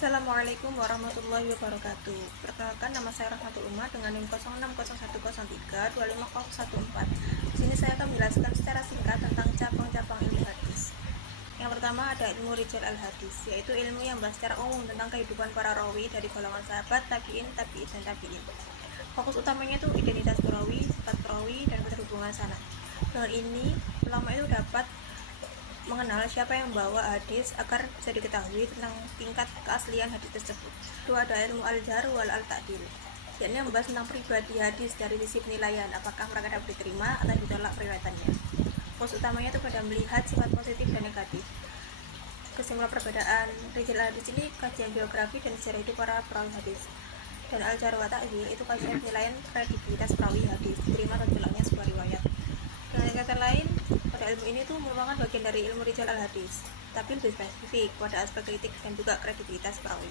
Assalamualaikum warahmatullahi wabarakatuh. Perkenalkan, nama saya Rahmatul Umar dengan NIM 060103 25014. Di sini saya akan menjelaskan secara singkat tentang cabang-cabang ilmu hadis. Yang pertama ada ilmu rijal al-hadis, yaitu ilmu yang membahas secara umum tentang kehidupan para rawi dari golongan sahabat, tabi'in, dan tabi'in. Fokus utamanya itu identitas perawi, sifat perawi, dan keterhubungan sanad. Dengan ini, ulama itu dapat mengenal siapa yang membawa hadis agar bisa diketahui tentang tingkat keaslian hadis tersebut. Kedua ada ilmu al-jar wal al-ta'dil, yakni membahas tentang pribadi hadis dari sisi penilaian, apakah mereka dapat diterima atau ditolak periwayatannya. Fokus utamanya itu pada melihat sifat positif dan negatif. Kesimpulan perbedaan rijal hadis ini kajian biografi dan sejarah hidup para perawi hadis. Dan al-jar wa ta'dil itu kajian penilaian kredibilitas perawi hadis, diterima atau ditolaknya sebuah riwayat. Dengan kata lain, pada ilmu ini tuh merupakan bagian dari ilmu rijal al-hadis, tapi lebih spesifik pada aspek kritik dan juga kredibilitas perawi.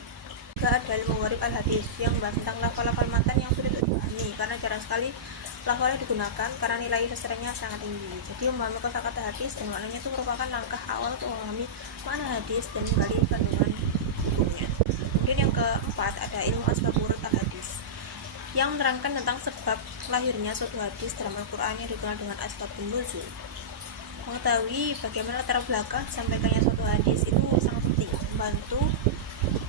Juga ada ilmu warib al-hadis yang membahas tentang lafal-lafal matan yang sulit dipahami karena jarang sekali lafalnya digunakan karena nilai sastranya sangat tinggi. Jadi memahami kosakata hadis dan maknanya itu merupakan langkah awal untuk memahami makna hadis dan menggali kandungan hukumnya. Kemudian yang keempat ada ilmu asbab wurud al-hadis yang menerangkan tentang sebab lahirnya suatu hadis dalam Al-Quran yang dikenal dengan asbabun nuzul. Mengetahui bagaimana latar belakang disampaikannya suatu hadis itu sangat penting, membantu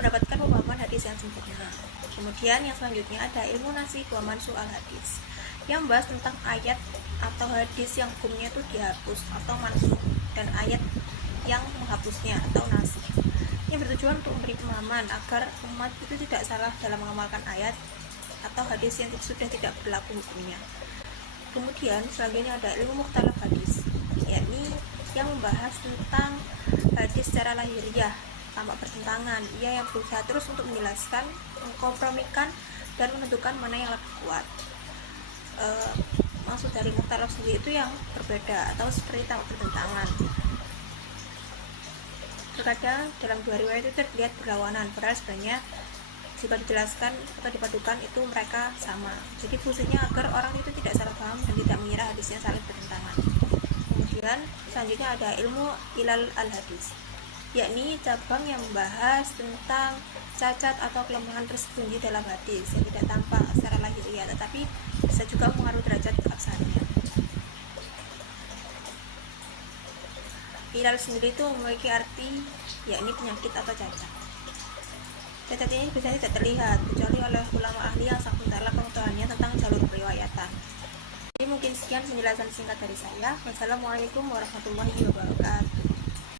mendapatkan pemahaman hadis yang sempurna. Kemudian yang selanjutnya ada ilmu nasikh wa mansukh al-hadis yang membahas tentang ayat atau hadis yang hukumnya itu dihapus atau mansukh, dan ayat yang menghapusnya atau nasikh, yang bertujuan untuk memberi pemahaman agar umat itu tidak salah dalam mengamalkan ayat atau hadis yang sudah tidak berlaku hukumnya. Kemudian selanjutnya ada ilmu mukhtalaf hadis, yakni yang membahas tentang hadis secara lahiriah tampak bertentangan. Ia yang berusaha terus untuk menjelaskan, mengkompromikan, dan menentukan mana yang lebih kuat. Maksud dari mukhtalaf sendiri itu yang berbeda atau seperti tampak bertentangan. Terkadang dalam dua riwayat itu terlihat berlawanan, padahal sebenarnya jika dijelaskan atau dipadukan itu mereka sama. Jadi fungsinya agar orang itu tidak salah paham dan tidak mengira hadisnya saling bertentangan. Kemudian selanjutnya ada ilmu ilal al-hadis, yakni cabang yang membahas tentang cacat atau kelemahan tersembunyi dalam hadis yang tidak tampak secara lahiriah tetapi bisa juga mengaruhi derajat keabsahannya. Ilal sendiri itu memiliki arti yakni penyakit atau cacat. Cacat ini biasanya tidak terlihat kecuali oleh ulama ahli yang sangat dalam pengetahuannya tentang jalur periwayatan. Jadi mungkin sekian penjelasan singkat dari saya. Wassalamualaikum warahmatullahi wabarakatuh.